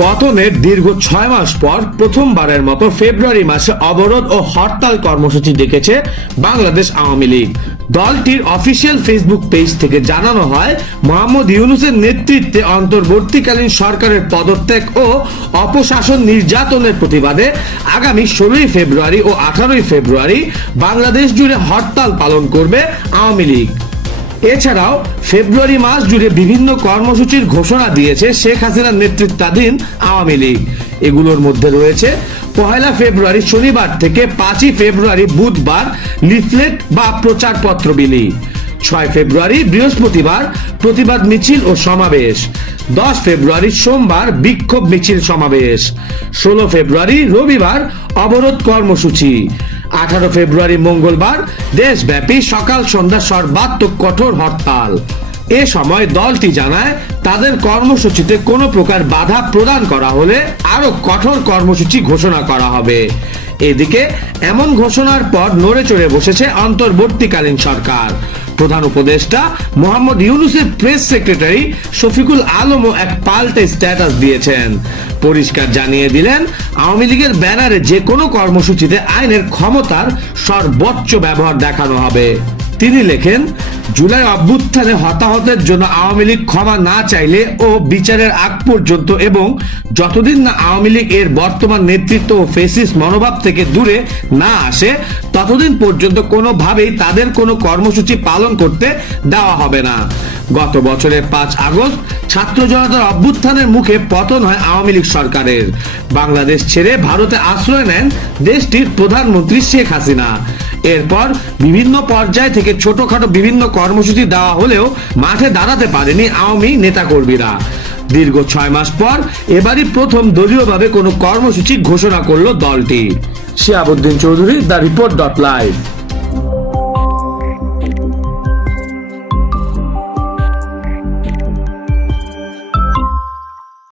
পতনের দীর্ঘ ছয় মাস পর প্রথমবারের মতো ফেব্রুয়ারি মাসে অবরোধ ও হরতাল কর্মসূচি ডেকেছে বাংলাদেশ আওয়ামী লীগ। দলটির অফিসিয়াল ফেসবুক পেজ থেকে জানানো হয়, মোহাম্মদ ইউনুসের নেতৃত্বে অন্তর্বর্তীকালীন সরকারের পদত্যাগ ও অপশাসন নির্যাতনের প্রতিবাদে আগামী ষোলোই ফেব্রুয়ারি ও আঠারোই ফেব্রুয়ারি বাংলাদেশ জুড়ে হরতাল পালন করবে আওয়ামী লীগ। এছাড়াও ফেব্রুয়ারি মাস জুড়ে বিভিন্ন কর্মসূচির ঘোষণা দিয়েছে শেখ হাসিনার নেতৃত্বাধীন আওয়ামী লীগ। এগুলোর মধ্যে রয়েছে পহেলা ফেব্রুয়ারি শনিবার থেকে পাঁচই ফেব্রুয়ারি বুধবার লিফলেট বা প্রচারপত্র বিলি। ছয় ফেব্রুয়ারি বৃহস্পতিবার প্রতিবাদ মিছিল ও সমাবেশ। দশ ফেব্রুয়ারি সোমবার বিক্ষোভ মিছিল সমাবেশ। ষোলো ফেব্রুয়ারি রবিবার অবরোধ কর্মসূচি। আঠারো ফেব্রুয়ারি মঙ্গলবার, দেশব্যাপী সকাল সন্ধ্যা সর্বাত্মক কঠোর হরতাল। এ সময় দলটি জানায়, তাদের কর্মসূচিতে কোনো প্রকার বাধা প্রদান করা হলে আরও কঠোর কর্মসূচি ঘোষণা করা হবে। এদিকে, এমন ঘোষণার পর নড়ে চড়ে বসেছে অন্তর্বর্তীকালীন সরকার। প্রধান উপদেষ্টা মোহাম্মদ ইউনুসের প্রেস সেক্রেটারি শফিকুল আলমও এক পাল্টে স্ট্যাটাস দিয়েছেন। পরিষ্কার জানিয়ে দিলেন, আওয়ামী লীগের ব্যানারে যে কোনো কর্মসূচিতে আইনের ক্ষমতার সর্বোচ্চ ব্যবহার দেখানো হবে। তিনি লেখেন জুলাই অভ্যুত্থানে হতাহতের জন্য আওয়ামী লীগ ক্ষমা না চাইলে ও বিচারের আগ পর্যন্ত এবং যতদিন না আওয়ামী লীগ এর বর্তমান নেতৃত্ব ও ফেসিস মনোভাব থেকে দূরে না আসে, ততদিন পর্যন্ত কোনোভাবেই তাদের কোনো কর্মসূচি পালন করতে দেওয়া হবে না। গত বছরের পাঁচ আগস্ট ছাত্র জনতার অভ্যুত্থানের মুখে পতন হয় আওয়ামী লীগ সরকারের। বাংলাদেশ ছেড়ে ভারতে আশ্রয় নেন দেশটির প্রধানমন্ত্রী শেখ হাসিনা। এরপর বিভিন্ন পর্যায় থেকে ছোটখাটো বিভিন্ন কর্মসূচি দেওয়া হলেও মাঠে দাঁড়াতে পারেনি আওয়ামী নেতাকর্মীরা। দীর্ঘ ছয় মাস পর এবারই প্রথম দলীয়ভাবে কোনো কর্মসূচি ঘোষণা করল দলটি। Shiabuddin Chowdhury, the report dot live.